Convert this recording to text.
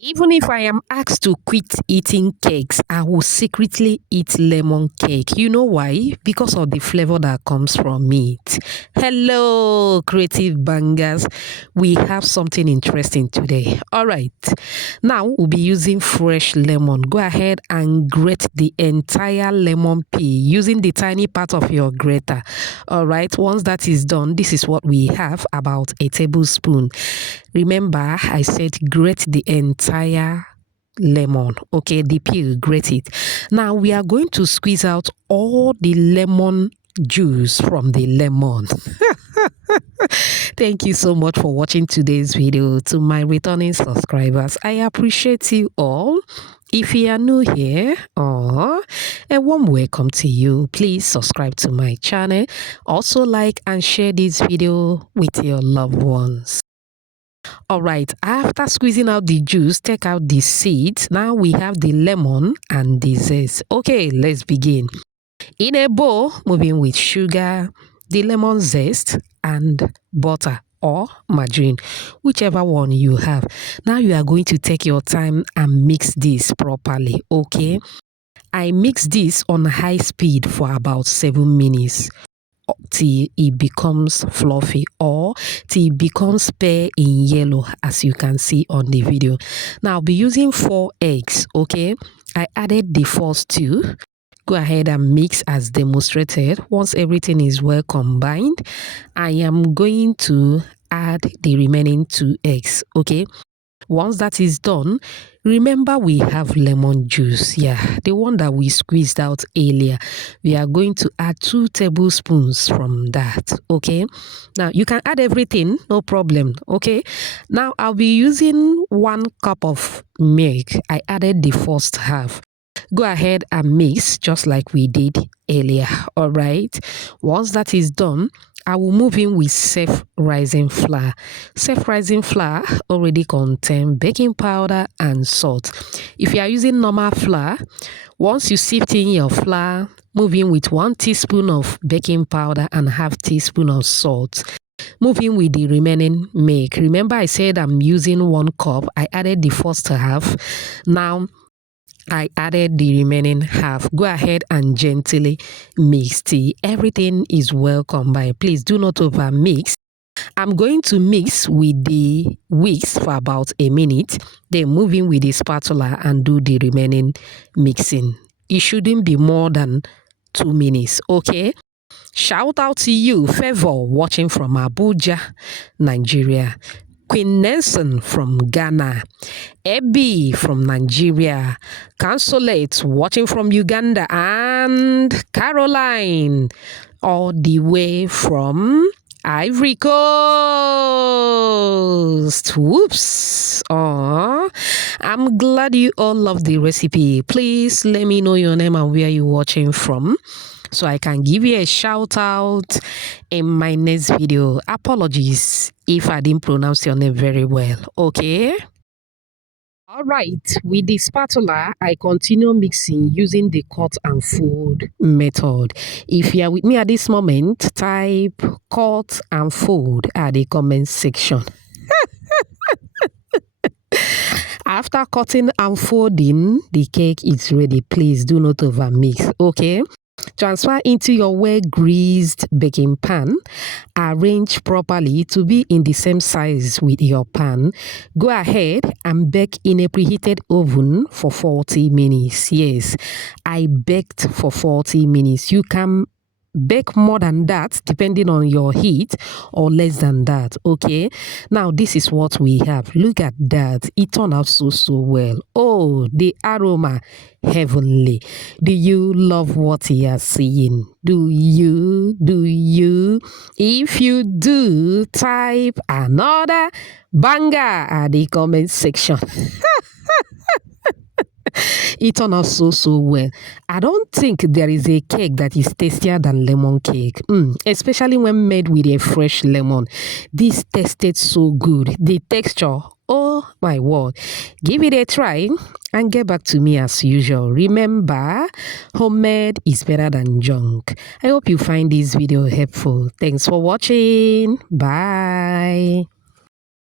Even if I am asked to quit eating cakes, I will secretly eat lemon cake. You know why? Because of the flavor that comes from it. Hello, creative bangers. We have something interesting today. All right. Now we'll be using fresh lemon. Go ahead and grate the entire lemon peel using the tiny part of your grater. All right. Once that is done, this is what we have, about a tablespoon. Remember, I said grate the entire lemon. Okay, the peel, grate it. Now we are going to squeeze out all the lemon juice from the lemon. Thank you so much for watching today's video. To my returning subscribers, I appreciate you all. If you are new here, a warm welcome to you. Please subscribe to my channel. Also like and share this video with your loved ones. All right, after squeezing out the juice, take out the seeds. Now we have the lemon and the zest. Okay, let's begin. In a bowl, moving with sugar, the lemon zest, and butter or margarine, whichever one you have. Now you are going to take your time and mix this properly, okay? I mix this on high speed for about 7 minutes. Till it becomes fluffy or till it becomes pale in yellow, as you can see on the video. Now I'll be using 4 eggs. Okay, I added the first 2. Go ahead and mix as demonstrated. Once everything is well combined, I am going to add the remaining 2 eggs. Okay, once that is done, remember we have lemon juice, the one that we squeezed out earlier. We are going to add 2 tablespoons from that. Okay, now you can add everything, no problem. Okay, now I'll be using 1 cup of milk. I added the first half. Go ahead and mix just like we did earlier. All right, once that is done, I will move in with self-rising flour. Self-rising flour already contains baking powder and salt. If you are using normal flour, once you sift in your flour, move in with 1 teaspoon of baking powder and half teaspoon of salt. Move in with the remaining milk. Remember I said I'm using 1 cup. I added the first half. Now I added the remaining half. Go ahead and gently mix till everything is well combined. Please do not over mix. I'm going to mix with the whisk for about a minute, then move in with the spatula and do the remaining mixing. It shouldn't be more than 2 minutes, okay? Shout out to you, Favor, watching from Abuja, Nigeria. Queen Nelson from Ghana, Ebby from Nigeria, Consolate watching from Uganda, and Caroline all the way from Ivory Coast. Whoops. Aww. I'm glad you all love the recipe. Please let me know your name and where you're watching from, so I can give you a shout out in my next video. Apologies if I didn't pronounce your name very well, okay? All right, with the spatula, I continue mixing using the cut and fold method. If you are with me at this moment, type cut and fold at the comment section. After cutting and folding, the cake is ready. Please do not overmix, okay? Transfer into your well-greased baking pan. Arrange properly to be in the same size with your pan. Go ahead and bake in a preheated oven for 40 minutes. Yes, I baked for 40 minutes. You can bake more than that depending on your heat, or less than that, okay? Now this is what we have. Look at that. It turned out so well. Oh, the aroma, heavenly. Do you love what you are seeing? Do you? If you do, type another banger at the comment section. It turned out so well. I don't think there is a cake that is tastier than lemon cake, especially when made with a fresh lemon. This tasted so good. The texture, oh my word. Give it a try and get back to me as usual. Remember, homemade is better than junk. I hope you find this video helpful. Thanks for watching. Bye.